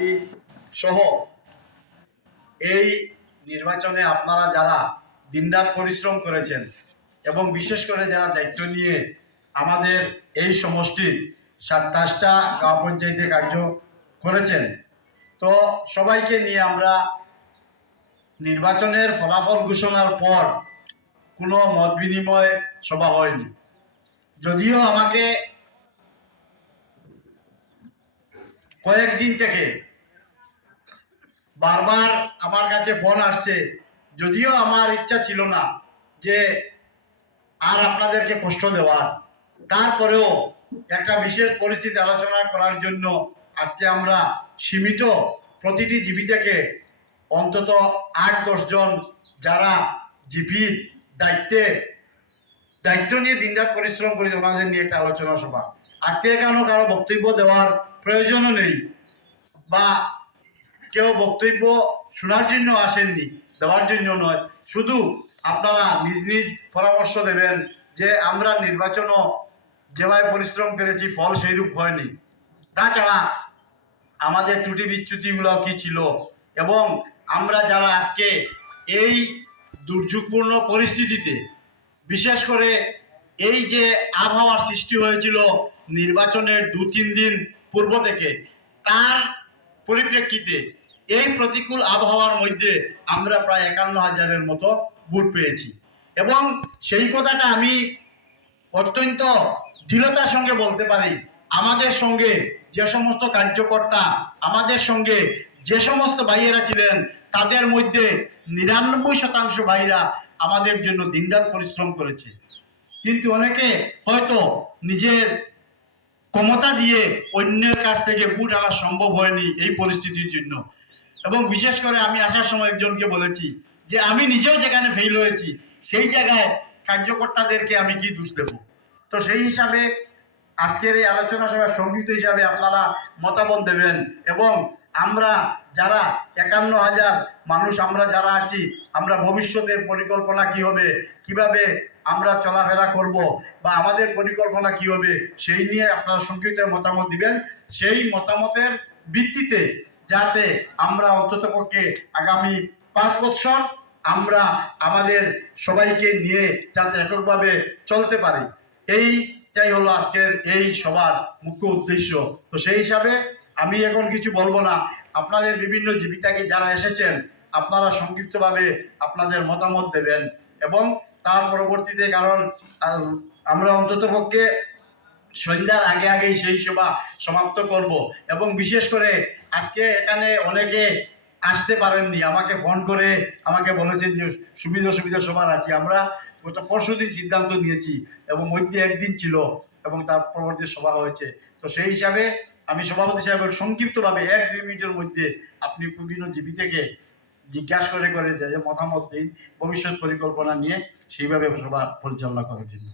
সাথী সহ এই নির্বাচনে আপনারা যারা দিনরাত পরিশ্রম করেছেন এবং বিশেষ করে যারা দায়িত্ব নিয়ে আমাদের এই সমষ্টির 27টা গ্রাম পঞ্চায়েতে কার্য করেছেন, তো সবাইকে নিয়ে আমরা নির্বাচনের ফলাফল ঘোষণার পর কোনো মত বিনিময় সভা হয়নি। যদিও আমাকে কয়েকদিন থেকে বারবার আমার কাছে ফোন আসছে, যদিও আমার ইচ্ছা ছিল না যে আর আপনাদেরকে কষ্ট দেওয়ার, তারপরেও একটা বিশেষ পরিস্থিতি আলোচনা করার জন্য আজকে আমরা সীমিত প্রতিটি জিপি থেকে অন্তত 8-10 জন যারা জিপির দায়িত্ব নিয়ে দিনরাত পরিশ্রম করেছে ওনাদের নিয়ে একটা আলোচনা সভা। আজকে এখানেও কারো বক্তব্য দেওয়ার প্রয়োজনও নেই বা কেউ বক্তব্য শোনার জন্য আসেননি, দেওয়ার জন্য নয়, শুধু আপনারা নিজ নিজ পরামর্শ দেবেন যে আমরা নির্বাচনও যেভাবে পরিশ্রম করেছি ফল সেইরূপ হয়নি। তাছাড়া আমাদের ত্রুটি বিচ্যুতিগুলো কি ছিল এবং আমরা যারা আজকে এই দুর্যোগপূর্ণ পরিস্থিতিতে বিশেষ করে এই যে আবহাওয়ার সৃষ্টি হয়েছিল নির্বাচনের 2-3 দিন পূর্ব থেকে, তার পরিপ্রেক্ষিতে এই প্রতিকূল আবহাওয়ার মধ্যে আমরা প্রায় 51,000-এর মতো ভোট পেয়েছি এবং সেই কথাটা আমি অত্যন্ত দৃঢ়তার সঙ্গে বলতে পারি। আমাদের সঙ্গে যে সমস্ত কার্যকর্তা, আমাদের সঙ্গে যে সমস্ত ভাইয়েরা ছিলেন, তাদের মধ্যে 99% ভাইরা আমাদের জন্য দিনরাত পরিশ্রম করেছে। কিন্তু অনেকে হয়তো নিজের ক্ষমতা দিয়ে অন্যের কাছ থেকে ভোট আনা সম্ভব হয়নি এই পরিস্থিতির জন্য। এবং বিশেষ করে আমি আসার সময় একজনকে বলেছি যে আমি নিজেও যেখানে ফেল হয়েছি সেই জায়গায় কার্যকর্তাদেরকে আমি কি দোষ দেব। তো সেই হিসাবে আজকের এই আলোচনা সভার সংগীত হিসাবে আপনারা মতামত দেবেন এবং আমরা যারা 51,000 মানুষ আমরা যারা আছি, আমরা ভবিষ্যতের পরিকল্পনা কি হবে, কিভাবে আমরা চলাফেরা করব বা আমাদের পরিকল্পনা কি হবে সেই নিয়ে আপনারা সংক্ষিপ্ত মতামত দিবেন। সেই মতামতের ভিত্তিতে যাতে আমরা অন্ততপক্ষে আগামী 5 বছর আমরা আমাদের সবাইকে নিয়ে যাতে এককভাবে চলতে পারি, এইটাই হলো আজকের এই সবার মুখ্য উদ্দেশ্য। তো সেই হিসাবে আমি এখন কিছু বলবো না, আপনাদের বিভিন্ন জীবিকাকে যারা এসেছেন আপনারা সংক্ষিপ্তভাবে আপনাদের মতামত দেবেন এবং তার পরবর্তীতে, কারণ আমরা অন্ততপক্ষে সন্ধ্যার আগেই সেই সভা সমাপ্ত করব এবং বিশেষ করে আজকে এখানে অনেকে আসতে পারেননি, আমাকে ফোন করে আমাকে বলেছেন যে সুবিধা সবার আছে। আমরা গত পরশুদিন সিদ্ধান্ত নিয়েছি এবং মধ্যে একদিন ছিল এবং তার পরবর্তী সভা হয়েছে। তো সেই হিসাবে আমি সভাপতি সাহেব সংক্ষিপ্তভাবে 1-2 মিনিটের মধ্যে আপনি বিভিন্ন জিপি থেকে জিজ্ঞাসা করে যে মতামত দিন ভবিষ্যৎ পরিকল্পনা নিয়ে সেইভাবে সভা পরিচালনা করার জন্য।